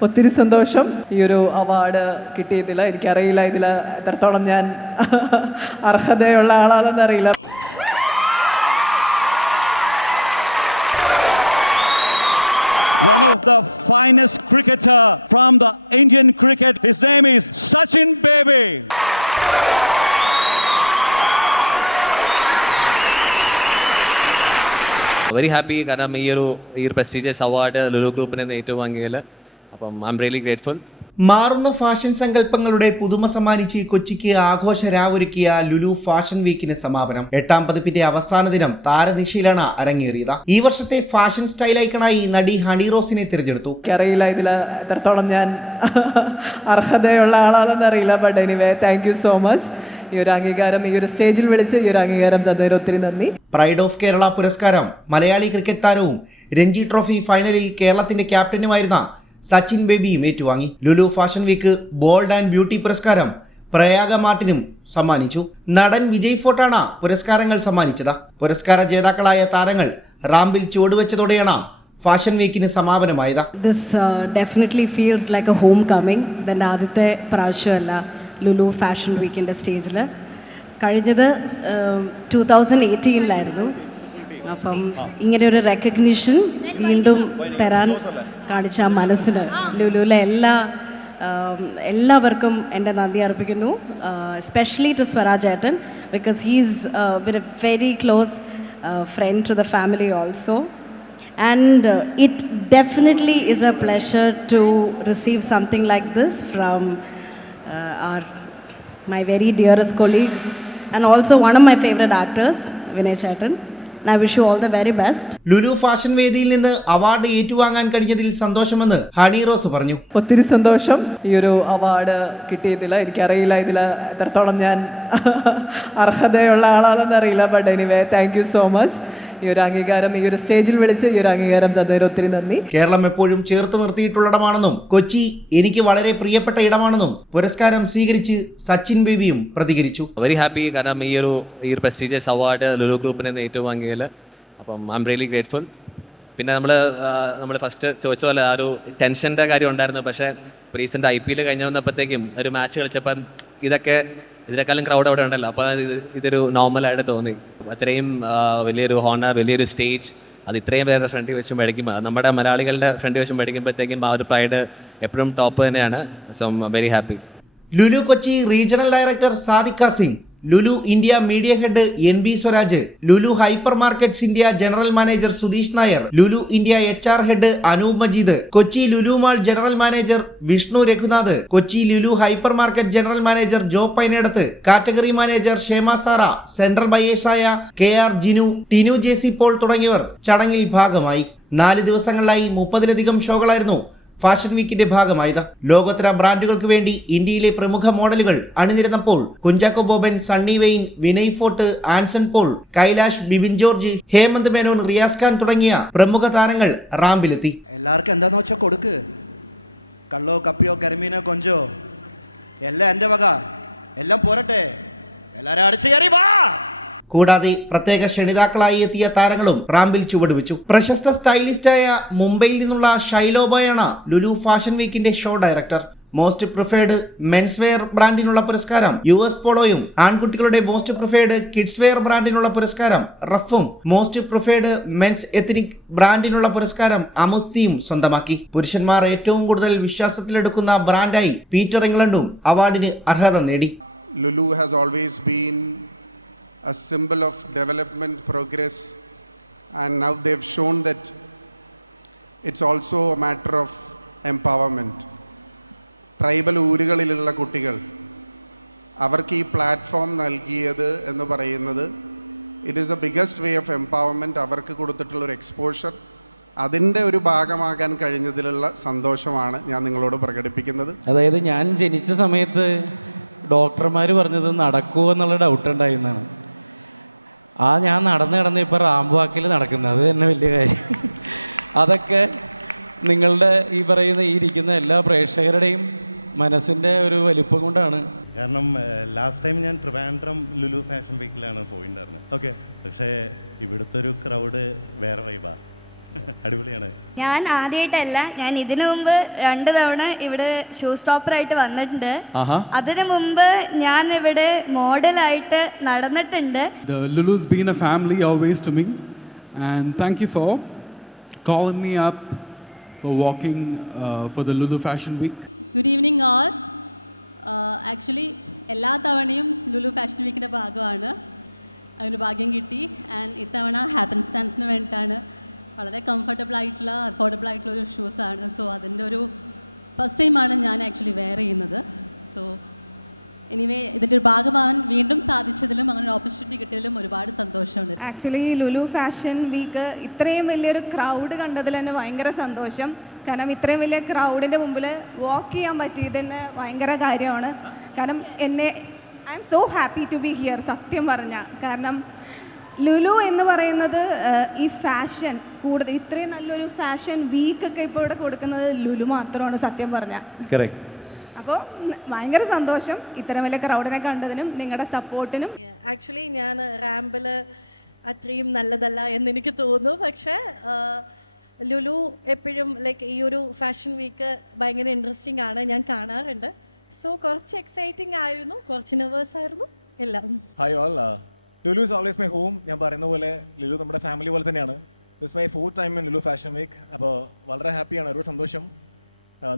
ഒത്തിരി സന്തോഷം ഈ ഒരു അവാർഡ് കിട്ടിയതിൽ എനിക്കറിയില്ല ഇതിൽ എത്രത്തോളം ഞാൻ അർഹതയുള്ള ആളാണെന്ന് അറിയില്ല One of the finest cricketer from the Indian cricket. His name is Sachin Baby. Very happy കാരണം ഈ ഒരു ഈ ഒരു പ്രസ്റ്റീജിയസ് അവാർഡ് ലുലു ഗ്രൂപ്പിനെ ഏറ്റുവാങ്ങിയതിൽ അപ്പം ഐ എം റിയലി ഗ്രേറ്റ്ഫുൾ മാറുന്ന ഫാഷൻ സങ്കല്പങ്ങളുടെ പുതുമ സമ്മാനിച്ച് കൊച്ചിക്ക് ആഘോഷ രാവൊരുക്കിയ ലുലു ഫാഷൻ വീക്കിന് സമാപനം. എട്ടാം പതിപ്പിന്റെ അവസാന ദിനം താരദിശയിലാണ് അരങ്ങേറിയത്. ഈ വർഷത്തെ ഫാഷൻ സ്റ്റൈൽ ഐക്കണായി നടി ഹണി റോസിനെ തിരഞ്ഞെടുത്തു. അറിയില്ല ഇതിൽ എത്രത്തോളം ഞാൻ അർഹതയുള്ള ആളാണെന്ന് അറിയില്ല but anyway thank you so much ഈ ഒരു അംഗീകാരം ഈ ഒരു സ്റ്റേജിൽ വിളിച്ച് ഈ ഒരു അംഗീകാരം തന്നതിന് ഒത്തിരി നന്ദി. പ്രൈഡ് ഓഫ് കേരള പുരസ്കാരം മലയാളി ക്രിക്കറ്റ് താരവും രഞ്ജി ട്രോഫി ഫൈനലിൽ കേരളത്തിന്റെ ക്യാപ്റ്റനുമായിരുന്ന സച്ചിൻ ബേബിയും ഏറ്റുവാങ്ങി. Lulu fashion week bold and beauty പുരസ്കാരം പ്രയാഗ മാർട്ടിനും സമ്മാനിച്ചു. നടൻ വിജയ് ഫോർട്ടാണ് പുരസ്കാരങ്ങൾ സമ്മാനിച്ചത്. പുരസ്കാര ജേതാക്കളായ താരങ്ങൾ റാമ്പിൽ ചുവടുവെച്ചതോടെയാണ് ഫാഷൻ വീക്കിന് സമാപനമായത്. This definitely feels like a homecoming ഇതിന്റെ ആദ്യത്തെ പ്രാവശ്യമല്ല ലുലു ഫാഷൻ വീക്കിന്റെ സ്റ്റേജിൽ കഴിഞ്ഞത് ടു തൗസൻഡ് എയ്റ്റീനിലായിരുന്നു അപ്പം ഇങ്ങനെ ഒരു റെക്കഗ്നിഷൻ വീണ്ടും തരാൻ കാണിച്ച ആ മനസ്സിന് ലുലുവിലെ എല്ലാ um, എല്ലാവർക്കും എന്റെ നന്ദി അർപ്പിക്കുന്നു എസ്പെഷ്യലി ടു സ്വരാജ് ഏട്ടൻ because he's with a very close friend to the family also and it is a pleasure to receive something like this from uh, our, my very dearest colleague and also one of my favorite actors, Vinay Chatan. And wish you all all very best. Lulu fashion വേദിയിൽ നിന്ന് award ഏറ്റുവാങ്ങാൻ കഴിഞ്ഞതിൽ സന്തോഷമെന്ന് ഹണി റോസ് പറഞ്ഞു. ഒത്തിരി സന്തോഷം. ഈ ഒരു award കിട്ടിയതിൽ എനിക്കറിയില്ല ഇതിൽ എത്രത്തോളം ഞാൻ അർഹതയുള്ള ആളാണെന്ന് അറിയില്ല. But anyway thank you so much ഈ ഒരു അംഗീകാരം ഈ ഒരു സ്റ്റേജിൽ വിളിച്ച് ഈ ഒരു അംഗീകാരം തന്നതിന് ഒത്തിരി നന്ദി. കേരളം എപ്പോഴും ചേർത്ത് നിർത്തിയിട്ടുള്ള ഇടമാണെന്നും കൊച്ചി എനിക്ക് വളരെ പ്രിയപ്പെട്ട ഇടമാണെന്നും പുരസ്കാരം സ്വീകരിച്ച് സച്ചിൻ ബേബിയും പ്രതികരിച്ചു. വെരി ഹാപ്പി കാരണം ഈ ഒരു ഈ ഒരു പ്രസ്റ്റീജിയസ് അവാർഡ് ലുലു ഗ്രൂപ്പിനെ ഏറ്റുവാങ്ങിയതിൽ അപ്പം ഐ എം റിയലി ഗ്രേറ്റ്ഫുൾ പിന്നെ നമ്മൾ നമ്മൾ ഫസ്റ്റ് ചോദിച്ച പോലെ ആ ഒരു ടെൻഷന്റെ കാര്യം ഉണ്ടായിരുന്നു. പക്ഷേ റീസെന്റ് ഐ പി എൽ കഴിഞ്ഞ് വന്നപ്പോഴത്തേക്കും ഒരു മാച്ച് കളിച്ചപ്പം ഇതൊക്കെ ഇതിനേക്കാളും ക്രൗഡ് അവിടെ ഉണ്ടല്ലോ. അപ്പോൾ ഇതൊരു നോർമലായിട്ട് തോന്നി. അത്രയും വലിയൊരു ഹോണർ വലിയൊരു സ്റ്റേജ് അത് ഇത്രയും പേരുടെ ഫ്രണ്ടിൽ വെച്ച് മേടിക്കുമ്പോൾ നമ്മുടെ മലയാളികളുടെ ഫ്രണ്ടിൽ വെച്ച് മേടിക്കുമ്പോഴത്തേക്കും ആ ഒരു പ്രൈഡ് എപ്പോഴും ടോപ്പ് തന്നെയാണ്. So very happy Lulu Kochi regional director Sadiqa Singh. Lulu India media head N B Swaraj Lulu hypermarkets India general manager Sudheesh Nair Lulu India H R head Anoop Majeed Kochi Lulu mall general manager Vishnu Raghunath Kochi Lulu hypermarket general manager Jo Painadath category manager Shema Sara central ബയേഴ്സായ K R Jinu Tinu J C Paul തുടങ്ങിയവർ ചടങ്ങിൽ ഭാഗമായി. നാല് ദിവസങ്ങളിലായി മുപ്പതിലധികം ഷോകളായിരുന്നു fashion വീക്കിന്റെ ഭാഗമായത്. ലോകോത്തര ബ്രാൻഡുകൾക്ക് വേണ്ടി ഇന്ത്യയിലെ പ്രമുഖ മോഡലുകൾ അണിനിരുന്നപ്പോൾ കുഞ്ചാക്കോ ബോബൻ സണ്ണി വെയിൻ വിനയ് ഫോർട്ട് ആൻസൺ പോൾ കൈലാഷ് ബിബിൻ ജോർജ് ഹേമന്ത് മേനോൻ റിയാസ് ഖാൻ തുടങ്ങിയ പ്രമുഖ താരങ്ങൾ റാമ്പിലെത്തി എല്ലാവർക്കും എന്താന്ന് വെച്ചാൽ കൊടുക്ക്. കള്ളോ കപ്പിയോ കരിമീനോ കൊഞ്ചോ എല്ലാം എന്റെ വക. എല്ലാം പോരട്ടെ. എല്ലാരും അടിച്ചു കയറി വാ. കൂടാതെ പ്രത്യേക ക്ഷണിതാക്കളായി എത്തിയ താരങ്ങളും റാമ്പിൽ ചുവടുവെച്ചു. പ്രശസ്ത സ്റ്റൈലിസ്റ്റായ മുംബൈയിൽ നിന്നുള്ള ഷൈലോബയാണ് Lulu fashion വീക്കിന്റെ show director. Most preferred men's wear ബ്രാൻഡിനുള്ള പുരസ്കാരം യു എസ് പോളോയും ആൺകുട്ടികളുടെ മോസ്റ്റ് പ്രിഫേർഡ് കിഡ്സ് വെയർ ബ്രാൻഡിനുള്ള പുരസ്കാരം റഫും മോസ്റ്റ് പ്രിഫേർഡ് മെൻസ് എത്തനിക് ബ്രാൻഡിനുള്ള പുരസ്കാരം അമുത്തിയും സ്വന്തമാക്കി. പുരുഷന്മാർ ഏറ്റവും കൂടുതൽ വിശ്വാസത്തിലെടുക്കുന്ന ബ്രാൻഡായി പീറ്റർ ഇംഗ്ലണ്ടും അവാർഡിന് അർഹത നേടി. Lulu has always been a symbol of development, progress, and now they've shown that it's also a matter of empowerment. Tribal ഊരുകളിലുള്ള കുട്ടികൾ അവർക്ക് ഈ പ്ലാറ്റ്ഫോം നൽകിയത് എന്ന് പറയുന്നത് it is the biggest way of empowerment അവർക്ക് കൊടുത്തിട്ടുള്ള ഒരു എക്സ്പോഷർ അതിന്റെ ഒരു ഭാഗമാകാൻ കഴിഞ്ഞതിലുള്ള സന്തോഷമാണ് ഞാൻ നിങ്ങളോട് പ്രകടിപ്പിക്കുന്നത്. അതായത് ഞാൻ ജനിച്ച സമയത്ത് ഡോക്ടർമാർ പറഞ്ഞത് നടക്കുമോ എന്നുള്ള ഡൗട്ട് ഉണ്ടായിരുന്നാണ് ആ ഞാൻ നടന്ന് നടന്ന് ഇപ്പോൾ റാംബുവാക്കിൽ നടക്കുന്നത് അത് തന്നെ വലിയ കാര്യം. അതൊക്കെ നിങ്ങളുടെ ഈ പറയുന്ന ഈ ഇരിക്കുന്ന എല്ലാ പ്രേക്ഷകരുടെയും മനസ്സിന്റെ ഒരു വലിപ്പം കൊണ്ടാണ്. കാരണം ലാസ്റ്റ് ടൈം ഞാൻ ട്രിവാൻഡ്രം ലുലു ഫാഷൻ വീക്കിലാണ് പോയിട്ടുണ്ടായിരുന്നത് ഓക്കെ പക്ഷേ ഇവിടുത്തെ ഒരു ക്രൗഡ് വേറെ വൈബാ അടിപൊളിയാണ്. ഞാൻ ആദ്യമായിട്ടല്ല ഞാൻ ഇതിനു മുമ്പ് രണ്ടു തവണ ഇവിടെ ഷൂ സ്റ്റോപ്പറായിട്ട് വന്നിട്ടുണ്ട്. അതിനു മുമ്പ് ഞാൻ ഇവിടെ മോഡലായിട്ട് നടന്നിട്ടുണ്ട്. The Lulu's been a family always to me, and thank you for calling me up for walking uh, for the Lulu Fashion Week. Good evening all actually എല്ലാ തവണയും ലുലു ഫാഷൻ വീക്കിന്റെ ഭാഗമാണ്. അതിന് ഭാഗ്യം കിട്ടി. ആൻഡ് ഇത്തവണ ഹാപ്പൻ സ്റ്റാൻസിന് വേണ്ടിയിട്ടാണ് വളരെ കംഫർട്ടബിൾ ആയിട്ടുള്ള അഫോർഡബിൾ ആയിട്ടുള്ള ഒരു ഷൂസാണ് സോ അതിന്റെ ഒരു ഫസ്റ്റ് ടൈമാണ് ഞാൻ ആക്ച്വലി വെയർ ചെയ്യുന്നത്. സോ എനിവേ ഇതിന്റെ ഒരു ഭാഗമാവാൻ വീണ്ടും സാധിച്ചതിലും അങ്ങനെ ഒരു ഓപ്പർച്യൂണിറ്റി കിട്ടിയതിലും ഒരുപാട് സന്തോഷമുണ്ട്. ആക്ച്വലി ലുലു ഫാഷൻ വീക്ക് ഇത്രയും വലിയൊരു ക്രൗഡ് കണ്ടതിൽ തന്നെ ഭയങ്കര സന്തോഷം. കാരണം ഇത്രയും വലിയ ക്രൗഡിന്റെ മുമ്പിൽ വാക്ക് ചെയ്യാൻ പറ്റിയത് തന്നെ ഭയങ്കര കാര്യമാണ്. കാരണം എന്നെ I am so happy to be here സത്യം പറഞ്ഞ. കാരണം ലുലു എന്ന് പറയുന്നത് ഈ ഫാഷൻ കൂടുതൽ ഇത്രയും നല്ലൊരു ഫാഷൻ വീക്ക് ഒക്കെ ഇപ്പോൾ ഇവിടെ കൊടുക്കുന്നത് ലുലു മാത്രമാണ് സത്യം പറഞ്ഞാൽ അപ്പോൾ ഭയങ്കര സന്തോഷം ഇത്തരം വലിയ ക്രൗഡിനെ കണ്ടതിനും നിങ്ങളുടെ സപ്പോർട്ടിനും ആക്ച്വലി ഞാൻ റാമ്പിൽ അത്രയും നല്ലതല്ല എന്ന് എനിക്ക് തോന്നുന്നു. പക്ഷേ ലുലു എപ്പോഴും ലൈക്ക് ഈ ഒരു ഫാഷൻ വീക്ക് ഭയങ്കര ഇൻട്രസ്റ്റിംഗ് ആണ്. ഞാൻ കാണാറുണ്ട്. സോ കുറച്ച് എക്സൈറ്റിംഗ് ആയിരുന്നു. കുറച്ച് നെർവേഴ്സ് ആയിരുന്നു. എല്ലാം. Hi all Lulu is always my home ഞാൻ പറയുന്ന പോലെ ലുലു നമ്മുടെ ഫാമിലി പോലെ തന്നെയാണ്. This my four time in Lulu fashion week അപ്പോൾ വളരെ ഹാപ്പിയാണ് ഒരുപാട് സന്തോഷം.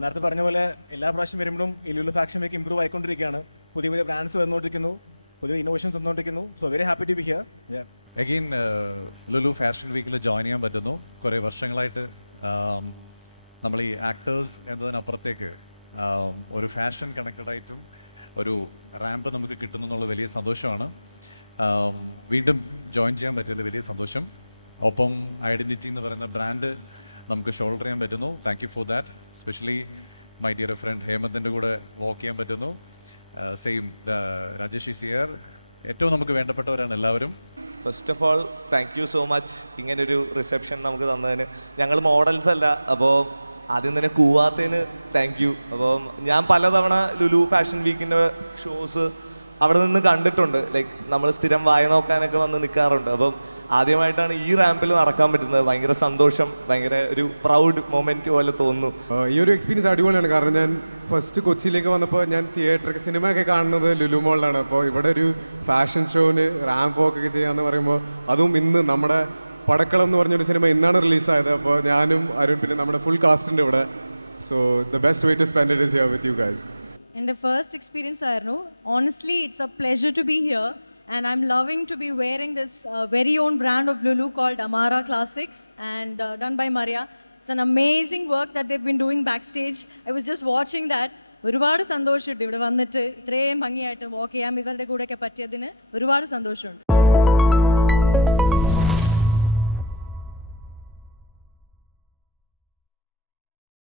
നേരത്തെ പറഞ്ഞ പോലെ എല്ലാ പ്രാവശ്യം വരുമ്പോഴും ഈ ലുലു ഫാഷൻ വീക്ക് ഇമ്പ്രൂവ് ആയിക്കൊണ്ടിരിക്കുകയാണ്. പുതിയ പുതിയ ബ്രാൻഡ്സ് വന്നുകൊണ്ടിരിക്കുന്നു പുതിയ ഇന്നോവേഷൻസ് വന്നുകൊണ്ടിരിക്കുന്നു. So very happy to be here again Lulu fashion വീക്കിൽ ജോയിൻ ചെയ്യാൻ പറ്റുന്നു. കുറേ വർഷങ്ങളായിട്ട് നമ്മൾ ഈ ആക്ടേഴ്സ് എന്നതിനപ്പുറത്തേക്ക് ഒരു ഫാഷൻ കണക്റ്റഡ് ആയിട്ടും ഒരു റാമ്പ് നമുക്ക് കിട്ടുന്നു എന്നുള്ള വലിയ സന്തോഷമാണ്. വീണ്ടും ജോയിൻ ചെയ്യാൻ പറ്റിയതിൽ വലിയ സന്തോഷം. ഒപ്പം ഐഡന്റിറ്റി എന്ന് പറയുന്ന ബ്രാൻഡ് നമുക്ക് ഷോൾഡർ ചെയ്യാൻ പറ്റുന്നു. Thank you for that specially my dear friend ഹേമന്തിന്റെ കൂടെ വാക്ക് ചെയ്യാൻ പറ്റുന്നു. സെയിം രാജേഷ് സിയർ ഏറ്റവും നമുക്ക് വേണ്ടപ്പെട്ടവരാണ് എല്ലാവരും. First of all thank you so much ഇങ്ങനൊരു റിസപ്ഷൻ നമുക്ക് തന്നതിന്. ഞങ്ങൾ മോഡൽസ് അല്ല അപ്പോൾ ആദ്യം തന്നെ കൂവാത്തതിന് താങ്ക് യു അപ്പം ഞാൻ പലതവണ ലുലു ഫാഷൻ വീക്കിന്റെ ഷോസ് അവിടെ നിന്ന് കണ്ടിട്ടുണ്ട്. ലൈക്ക് നമ്മൾ സ്ഥിരം വായ നോക്കാനൊക്കെ വന്ന് നിൽക്കാറുണ്ട്. അപ്പം ആദ്യമായിട്ടാണ് ഈ റാമ്പിൽ നടക്കാൻ പറ്റുന്നത്. ഭയങ്കര സന്തോഷം ഭയങ്കര ഒരു പ്രൗഡ് മൊമെന്റ് പോലെ തോന്നുന്നു. ഈ ഒരു എക്സ്പീരിയൻസ് അടിപൊളിയാണ്. കാരണം ഞാൻ ഫസ്റ്റ് കൊച്ചിയിലേക്ക് വന്നപ്പോൾ ഞാൻ തിയേറ്റർ സിനിമയൊക്കെ കാണുന്നത് ലുലു മോളിലാണ് അപ്പോൾ ഇവിടെ ഒരു ഫാഷൻ ഷോന് റാമ്പ് വോക്ക് ഒക്കെ ചെയ്യാന്ന് പറയുമ്പോൾ അതും ഇന്ന് നമ്മുടെ പടക്കളം എന്ന് പറഞ്ഞൊരു സിനിമ ഇന്നാണ് റിലീസായത് അപ്പോൾ ഞാനും അരുൺ പിന്നെ നമ്മുടെ ഫുൾ കാസ്റ്റിന്റെ ഇവിടെ. So the best way to spend it is here with you guys എന്റെ ഫസ്റ്റ് എക്സ്പീരിയൻസ് ആയിരുന്നു honestly it's a pleasure to be here and I am loving to be wearing this very own brand of Lulu called Amara classics and done by Maria it's an amazing work that they've been doing backstage I was just watching that ഒരുപാട് സന്തോഷമുണ്ട് ഇവിടെ വന്നിട്ട്. ഇത്രയും ഭംഗിയായിട്ട് വാക്ക് ചെയ്യാൻ ഇവരുടെ കൂടെയൊക്കെ പറ്റിയതിന് ഒരുപാട് സന്തോഷമുണ്ട്.